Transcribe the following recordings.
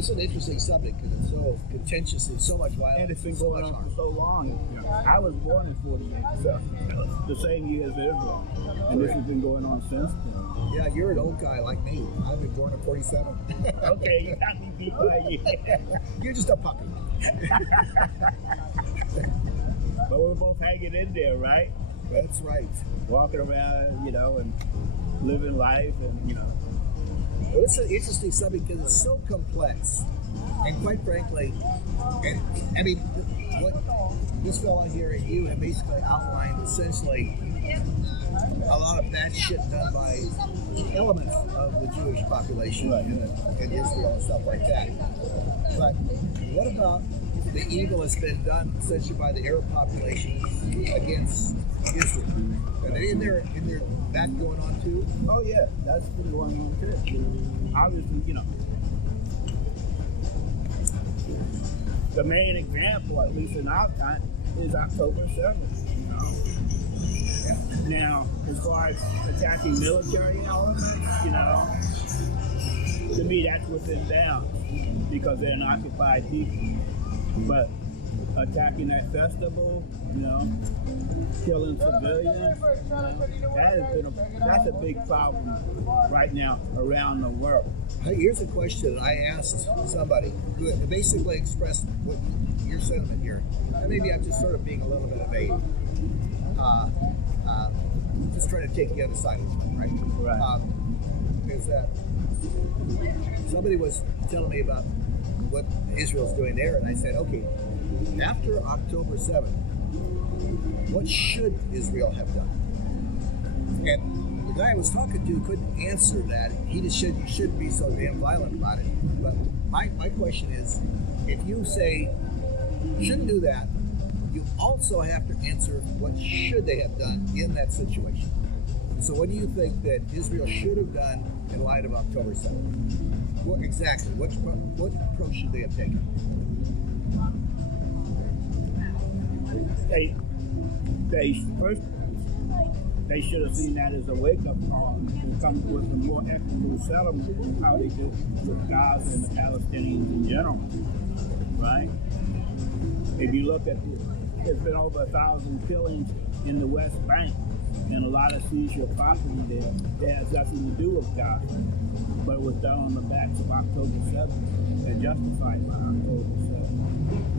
This is an interesting subject because it's so contentious and so much violence. And it's been so going much on harm. for so long. I was born in 48, so the same year as Israel. And this has been going on since then. Yeah, you're an old guy like me. I've been born in 47. Okay, you got me beat by a year. You're just a puppy. But we're both hanging in there, right? That's right. Walking around, and living life and, Well, it's an interesting subject because it's so complex. And quite frankly, what this fellow here and you have basically outlined essentially a lot of bad shit done by elements of the Jewish population in Israel and stuff like that. But what about the evil that's been done essentially by the Arab population against Israel? Are they in there that going on too? Oh yeah, that's been going on too. Obviously, the main example, at least in our time, is October 7th. Now, as far as attacking military elements, to me that's within bounds because they're an occupied people. But attacking that festival, killing civilians, that's a big problem right now around the world. Here's a question I asked somebody who basically expressed what your sentiment here. And maybe I'm just sort of being a little bit of a just trying to take the other side of it, right? Right. Is that somebody was telling me about what Israel's doing there, and I said, okay, after October 7th, what should Israel have done? And the guy I was talking to couldn't answer that. He just shouldn't be so damn violent about it. But my question is, if you say shouldn't do that, you also have to answer what should they have done in that situation. So what do you think that Israel should have done in light of October 7th? What exactly? What approach should they have taken? They should have seen that as a wake-up call and come with a more equitable settlement of how they did with Gaza and the Palestinians in general, right? If you look at there's been over 1,000 killings in the West Bank and a lot of seizure of property there that has nothing to do with Gaza, but it was done on the backs of October 7th and justified by October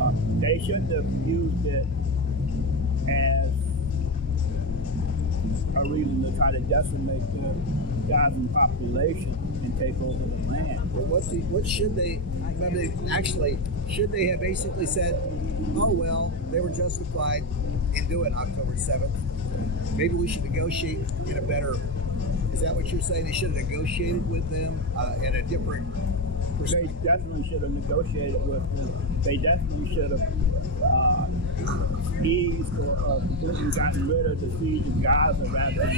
7th. They shouldn't have used it as a reason to try to decimate the Gazan population and take over the land. Well, what should they? Should they have basically said, "Oh well, they were justified in doing October 7th. Maybe we should negotiate in a better." Is that what you're saying? They should have negotiated with them in a different perspective. They definitely should have negotiated with them. They definitely should have eased or completely gotten rid of the siege of Gaza rather than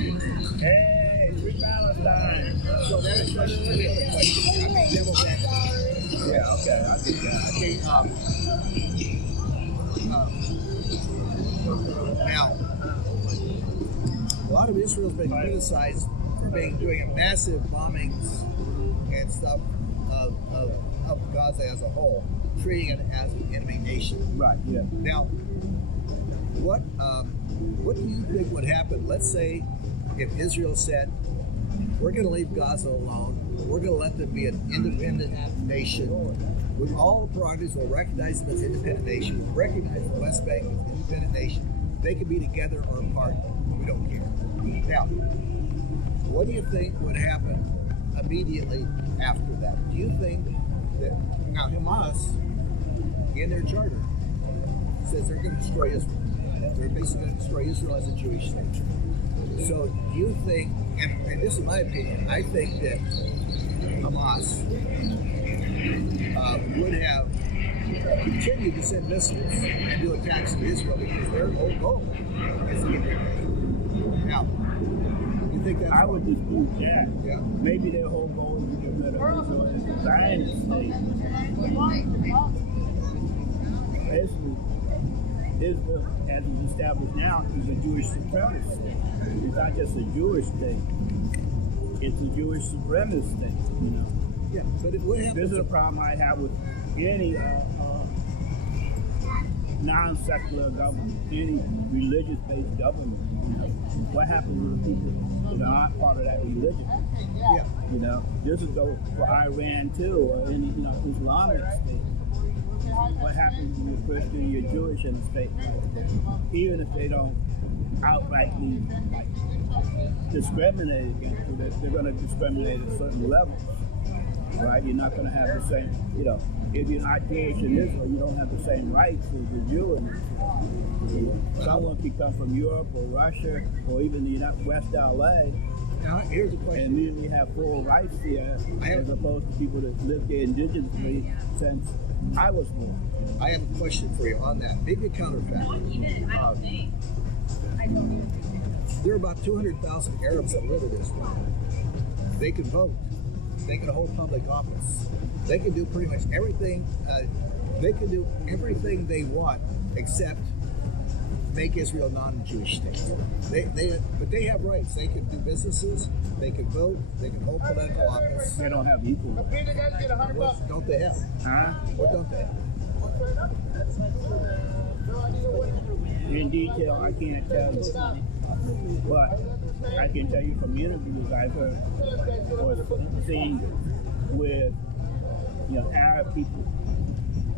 increase it. Hey, free Palestine! So there's a question. Devil's advocate. Yeah, okay, I get that. Okay, now, a lot of Israel's been criticized for doing massive bombings and stuff of Gaza as a whole, treating it as an enemy nation. Right, yeah. Now, what do you think would happen? Let's say if Israel said, we're going to leave Gaza alone, we're going to let them be an independent nation, with all the prerogatives, we'll recognize them as an independent nation, we'll recognize the West Bank as an independent nation, they can be together or apart, we don't care. Now, what do you think would happen immediately after that? Do you think that, now Hamas, in their charter, says they're going to destroy Israel. They're basically going to destroy Israel as a Jewish state. So do you think, and this is my opinion, I think that Hamas would have continued to send missiles and do attacks in Israel because their whole goal is to get there. Now, you think that's I would dispute that. Yeah. Maybe their whole goal is to get rid of Israel as a Zionist state. Israel, as it's established now, is a Jewish supremacist state. It's not just a Jewish state. It's a Jewish supremacist state, Yeah, but what happens? This is a problem I have with any non-secular government, any religious-based government. You know, what happens with the people that aren't part of that religion? Yeah. You know, this is go for Iran too, or any Islamic state. What happens when you're Christian, you're Jewish in the state? Even if they don't outrightly discriminate against you, they're going to discriminate at certain levels. Right? You're not going to have the same, if you're not Jewish in Israel, you don't have the same rights as a Jew in Israel. Someone can come from Europe or Russia or even the West LA. Now, here's a question. And immediately have full rights here as opposed to people that live there indigenously since I was born. I have a question for you on that. Maybe a counterfact. There are about 200,000 Arabs that live in Israel. They can vote. They can hold public office. They can do pretty much everything. They can do everything they want except make Israel non-Jewish state. But they have rights. They can do businesses. They can vote. They can hold political office. They don't have equal. What don't they have? Huh? What don't they have? In detail, I can't tell you, but I can tell you from interviews I've heard or seen with Arab people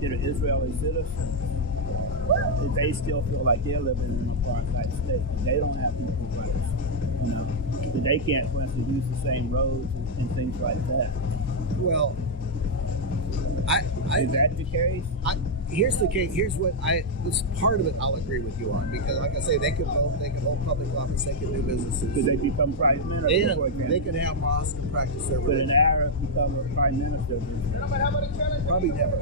that are Israeli citizens, that they still feel like they're living in an apartheid state. They don't have equal rights. That they can't, for instance, use the same roads and things like that. Well, is that the case? Here's the case. Here's what this part of it I'll agree with you on, because like I say, they can vote, they can hold public office, they can do businesses. Could they become prime minister? They can have mosques and practice their religion. Could an Arab become a prime minister? Probably never.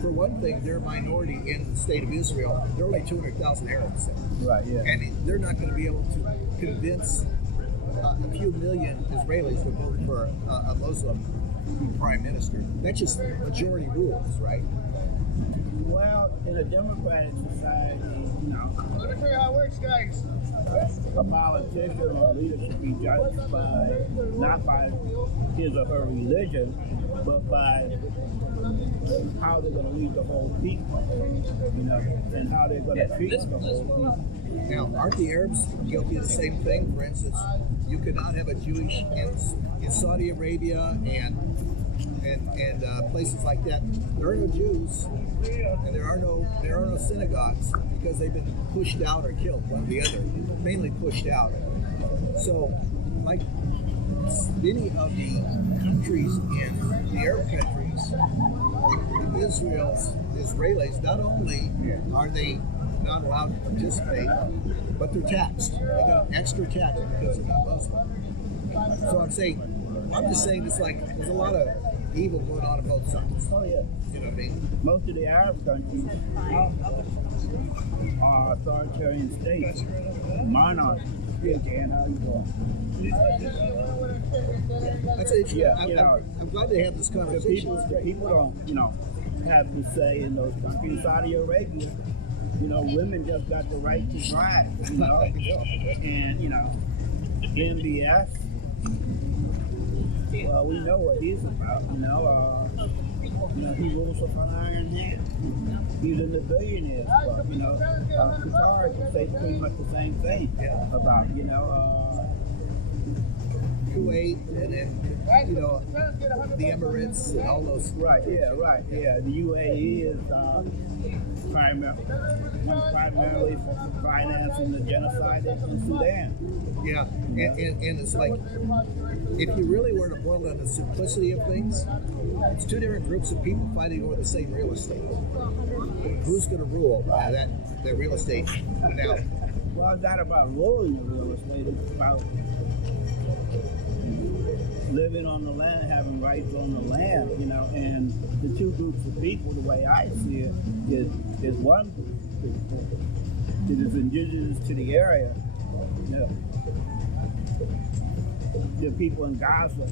For one thing, they're a minority in the state of Israel. There are only 200,000 Arabs there. Right, yeah. And they're not going to be able to convince a few million Israelis to vote for a Muslim prime minister. That's just majority rules, right? Well, in a democratic society, Let me tell you how it works, guys. a politician or a leader should be judged by not by his or her religion, but by how they're going to lead the whole people, and how they're going to treat the whole people. Now, aren't the Arabs guilty of the same thing? For instance, you could not have a Jewish in Saudi Arabia and places like that. There are no Jews, and there are no synagogues because they've been pushed out or killed, one or the other, mainly pushed out. So, like many of the countries in the Arab countries, Israelis, not only are they not allowed to participate, but they're taxed. They got an extra tax because they're not Muslim. So I'm just saying it's like there's a lot of evil going on both sides. Oh, yeah. You know what I mean? Most of the Arab countries are authoritarian states, monarchies. That's it. Yeah, I'm glad they have this conversation. People don't, have to say in those countries. Saudi Arabia, women just got the right to drive, and MBS. Well, we know what he's about, he rules with an iron hand. He's in the billionaires club, Qatar can say pretty much the same thing about, Kuwait and then, the Emirates and all those. Right, yeah. The UAE is primarily financing the genocide in Sudan. Yeah, and it's like, if you really were to boil down the simplicity of things, it's two different groups of people fighting over the same real estate. Who's going to rule that real estate now? Well, it's not about ruling the real estate. It's about living on the land, having rights on the land, and the two groups of people, the way I see it, is one group that is indigenous to the area. The people in Gaza,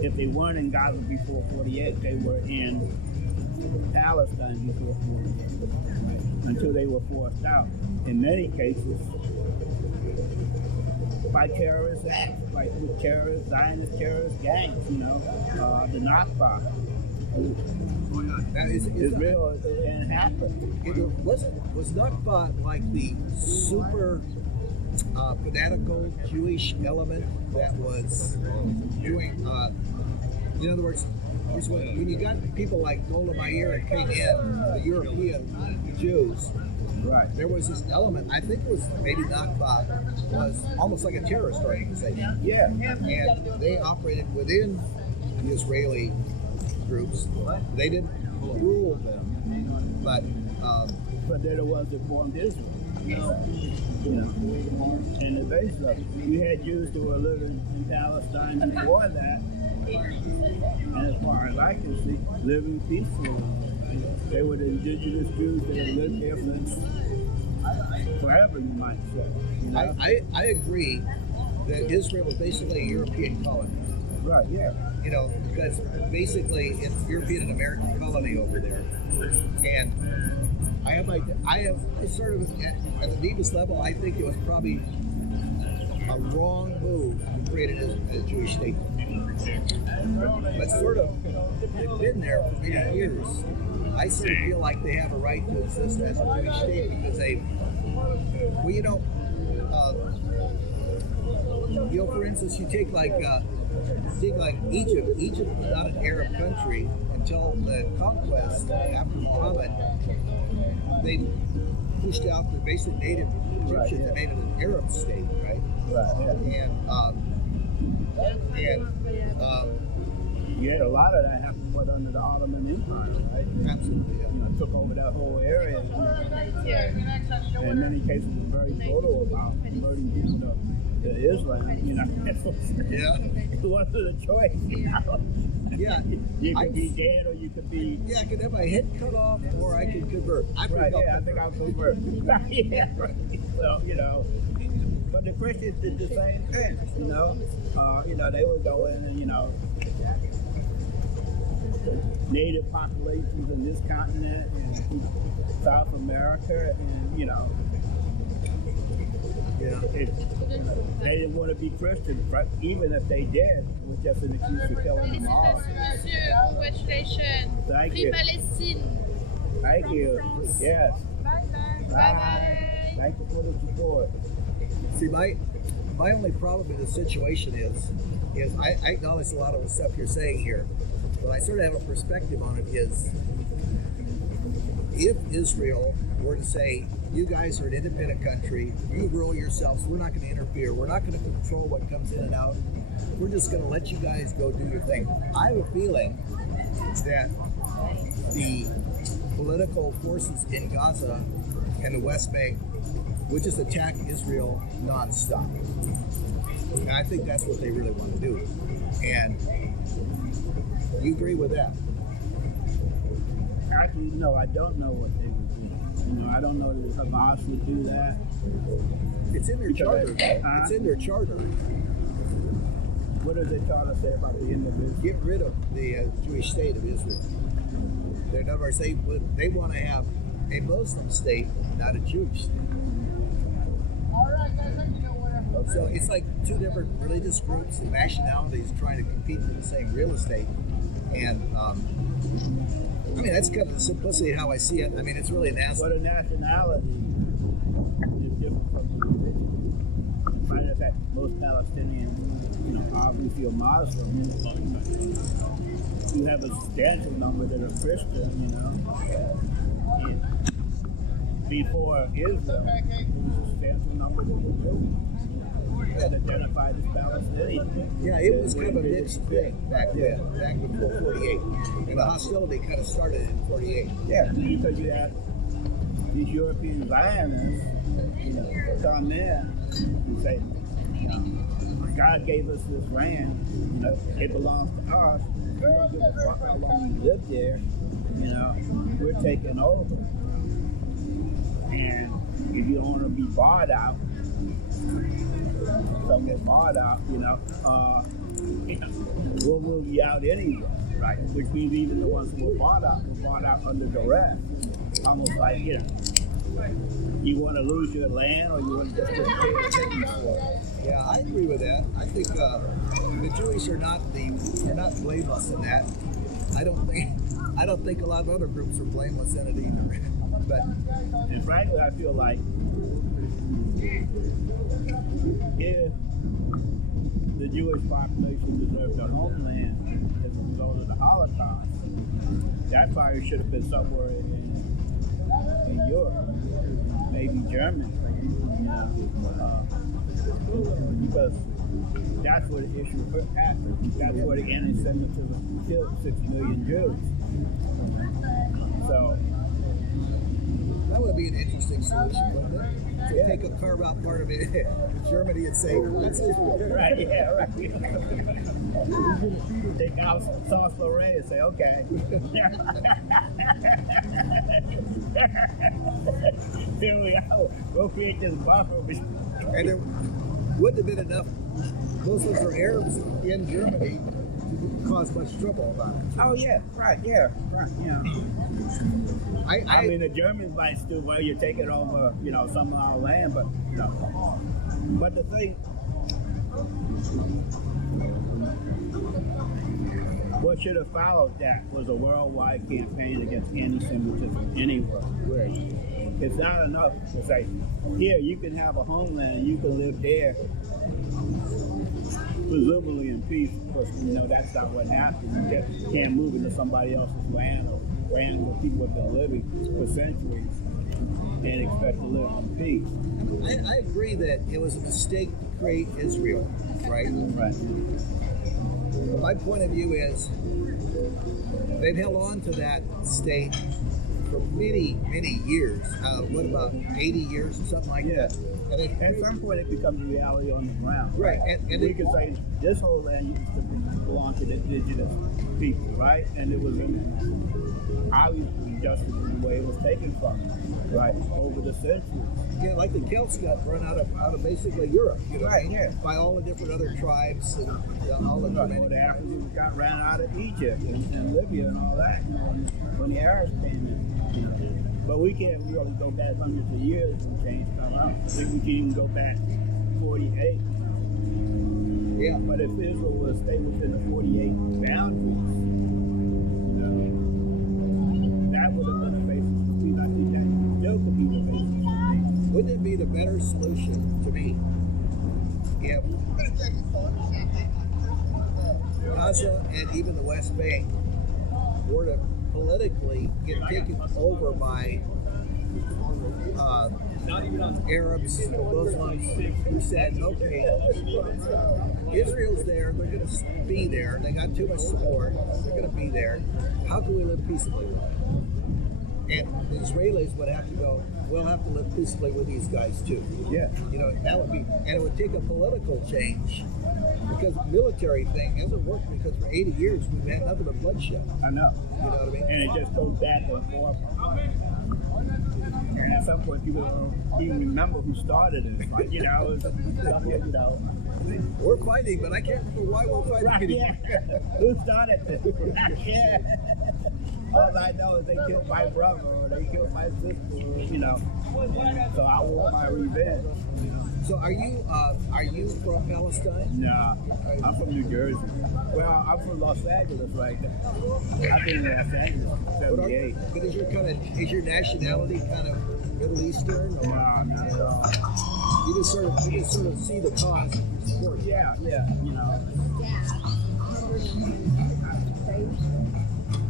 if they weren't in Gaza before 48, they were in Palestine before 48, right? Until they were forced out. In many cases, by terrorist acts, like with terrorist, Zionist terrorist gangs, the Nakba. Now, It's real, and it happened. Was Nakba like the super fanatical Jewish element that was doing? In other words, when you got people like Golda Meir and came in, the European Jews, Right. there was this element. I think it was maybe Nakba was almost like a terrorist organization. Yeah. And they operated within the Israeli groups. They didn't rule them, but they're the ones that formed Israel. And the base of it. You had Jews who were living in Palestine before that, and as far as I can see, living peacefully. They were the indigenous Jews that had lived there forever, you might say. I agree that Israel was basically a European colony. Right, yeah. Because basically it's European and American colony over there. And I sort of, at the deepest level, I think it was probably a wrong move to create a Jewish state. But sort of, they've been there for many years. I sort of feel like they have a right to exist as a Jewish state because for instance, you take like Egypt. Egypt was not an Arab country until the conquest after Muhammad. They pushed out the basic native Egyptians and made it an Arab state, right? Right. Yeah. You had a lot of that happen under the Ottoman Empire, right? Absolutely, yeah. Took over that whole area. And in many cases, was very brutal about converting people to Islam. Yeah. It wasn't a choice. Yeah. You could be dead, or you could be. Yeah, I could have my head cut off, or I could convert. I think I'll convert. Yeah, right. So but the Christians did the same thing. They would go in and native populations in this continent and South America, and they didn't want to be Christians, right? Even if they did, it was just an excuse for killing them all. Congratulations. Thank you. Palestine. Thank you. Yes. Bye. Thank you for the support. See, my only problem in this situation is I acknowledge a lot of the stuff you're saying here, but I sort of have a perspective on it is if Israel were to say, you guys are an independent country, you rule yourselves, we're not going to interfere, we're not going to control what comes in and out, we're just going to let you guys go do your thing. I have a feeling that the political forces in Gaza and the West Bank would just attack Israel nonstop. And I think that's what they really want to do. And you agree with that? Actually, no, I don't know what they would do. I don't know if Hamas would do that. It's in their charter. It's in their charter. What does their charter say about the individual? Get rid of the Jewish state of Israel. In other words, they want to have a Muslim state, not a Jewish state. So it's like two different religious groups and nationalities trying to compete for the same real estate. And that's kind of the simplicity of how I see it. It's really an asset. But a nationality is different from the religion. Matter of fact, most Palestinians, obviously are Muslim. You have a substantial number that are Christian, Before Israel, there's a substantial number that were Jews that identified as Palestinian. Yeah, it was kind of a mixed thing back before 48. And the hostility kind of started in 48. Yeah, because you had these European Zionists, come in and say, God gave us this land, it belongs to us. We don't give a fuck how long you live there, we're taking over. And if you don't want to be bought out, we'll move you out anyway, right? Which means even the ones who were bought out under duress. Almost like, You want to lose your land, or you want to just take it for it? Yeah, I agree with that. I think the Jewish are not blameless in that. I don't think a lot of other groups are blameless in it either. But And frankly, I feel like if the Jewish population deserved a homeland as a result of the Holocaust, that probably should have been somewhere in Europe, maybe Germany, because that's where the issue happened. That's where the anti-Semitism killed 6 million Jews. So that would be an interesting solution, wouldn't it? To carve out part of it in Germany and say, that's Israel. right, yeah, right. Take out Sauce Lorraine and say, okay. Here we go. We'll create this buffer. And there wouldn't have been enough Muslims or Arabs in Germany to cause much trouble about it. Oh yeah, right, yeah. I mean, the Germans might still, well, you're taking over, some of our land, but But the thing, what should have followed that was a worldwide campaign against anti-Semitism anywhere. Right. It's not enough to say, here, you can have a homeland, you can live there, presumably in peace, because that's not what happened. You just can't move into somebody else's land or land where people have been living for centuries and expect to live in peace. I agree that it was a mistake to create Israel, right? Right. But my point of view is they've held on to that state for many, many years. What about 80 years or something like that? And at some point, it becomes a reality on the ground. Right. And we could say this whole land used to belong to the indigenous people, right? And it was obviously just in the way it was taken from them, right, over the centuries. Yeah, like the Celts got run out of basically Europe, Right, yeah. by all the different other tribes and all the Well, the Africans got ran out of Egypt and Libya and all that, when the Arabs came in. But we can't really go back hundreds of years and change stuff out. I think we can even go back 48. Yeah. But if Israel would stay within the 48 boundaries, that would have been a basis for peace. I think that still could be the basis for peace. Wouldn't it be the better solution to me if Gaza and even the West Bank were to politically get taken over by Arabs, Muslims, who said, okay, Israel's there, they're going to be there, they got too much support, they're going to be there, how can we live peaceably with them? And the Israelis would have to go, we'll have to live peaceably with these guys too. Yeah. That would be, and it would take a political change, because the military thing hasn't worked, because for 80 years we've had nothing but bloodshed. I know. You know what I mean? And it just goes back and forth. And at some point, people don't even remember who started it. Like, We're fighting, but I can't remember why we're fighting Right, anymore. yeah. Who started this? Yeah. All I know is they killed my brother or they killed my sister, So I want my revenge. So are you from Palestine? Nah, I'm from New Jersey. Well, I'm from Los Angeles right now. I've been in Los Angeles since '78. But is your nationality kind of Middle Eastern, or Nah, not at all. you just sort of see the cause and support it? Yeah.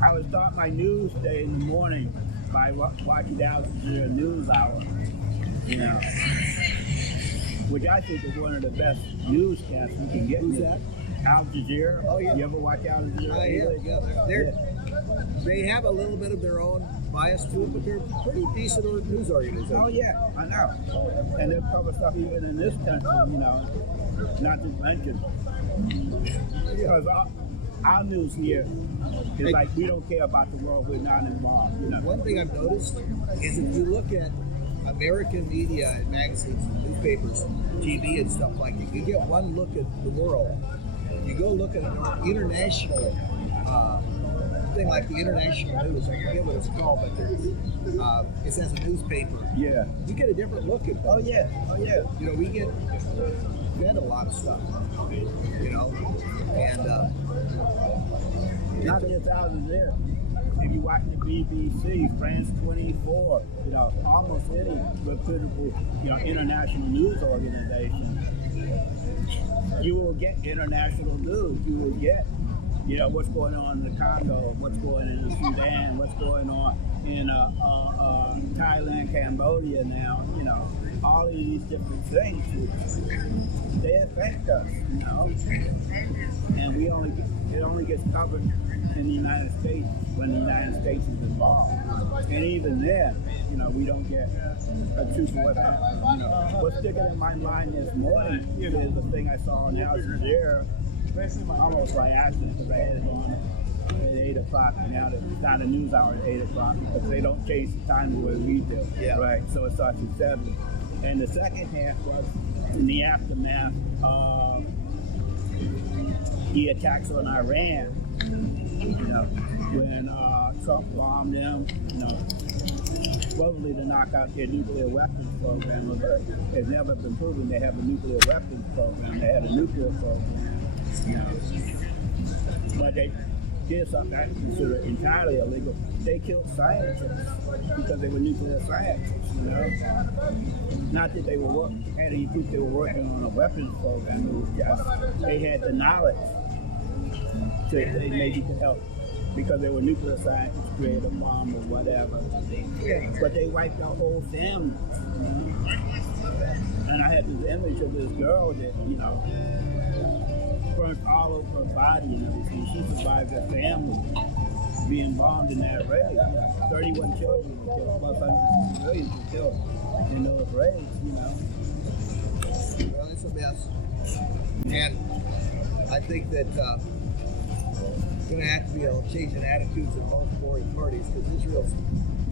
I would start my news day in the morning by watching the Al Jazeera News Hour, which I think is one of the best newscasts you can get. Who's that? Al Jazeera. Oh, yeah. You ever watch Al Jazeera? Yeah. They have a little bit of their own bias to it, but they're pretty decent news organization. Oh yeah, I know. And they'll cover stuff even in this country, not to mention. Because our news here is like, we don't care about the world, we're not involved. One thing I've noticed is if you look at American media and magazines, and newspapers, TV and stuff like that, you get one look at the world. You go look at an international something like the international news. I forget what it's called, but it's as a newspaper. Yeah. You get a different look at Oh things. yeah. Oh yeah. You know, we get fed a lot of stuff. You know, and Not just out of there. If you watch the BBC, France 24, you know, almost any reputable, you know, international news organization, you will get international news. You will get, you know, what's going on in the Congo, what's going on in Sudan, what's going on in Thailand, Cambodia now, you know, all of these different things, they affect us, you know, and it only gets covered in the United States when the United States is involved. And even then, you know, we don't get a truth of what happened. You know, what's sticking in my mind this morning is the thing I saw on Al Jazeera, almost by accident, because I had it on at 8 o'clock. Now it's not a news hour at 8 o'clock because they don't change the time the way we do. Yeah. Right. So it starts at 7. And the second half was in the aftermath of the attacks on Iran. You know, when Trump bombed them, you know, supposedly to knock out their nuclear weapons program. It's never been proven they have a nuclear weapons program. They had a nuclear program, you know. But they did something I consider entirely illegal. They killed scientists because they were nuclear scientists, you know. Not that they were had any proof they were working on a weapons program. It was just they had the knowledge to they maybe could help because they were nuclear scientists, create a bomb or whatever. But they wiped our whole family. You know? And I had this image of this girl that, you know, burnt all over her body and everything. She survived her family being bombed in that raid. 31 children were killed, plus hundreds of civilians were killed in those raids, you know. well, it's a mess. And I think that going to have to be a change in attitudes of both warring parties because Israel's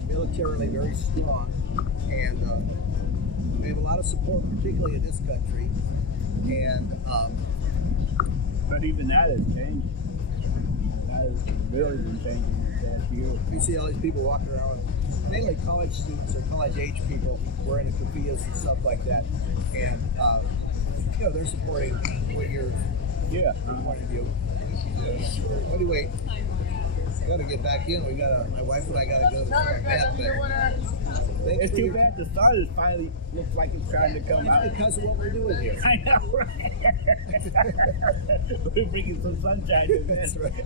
militarily very strong, and we have a lot of support, particularly in this country. And But even that has changed. That has really been changing in the past year. we see all these people walking around, mainly college students or college-age people wearing the keffiyehs and stuff like that, and you know, they're supporting what your point of view. Anyway, we got to get back in. My wife and I got to go to the vet. It's too bad the sun is finally looks like it's trying to come out. Because of what we're doing here. I know, right? We're bringing some sunshine to this. That's right.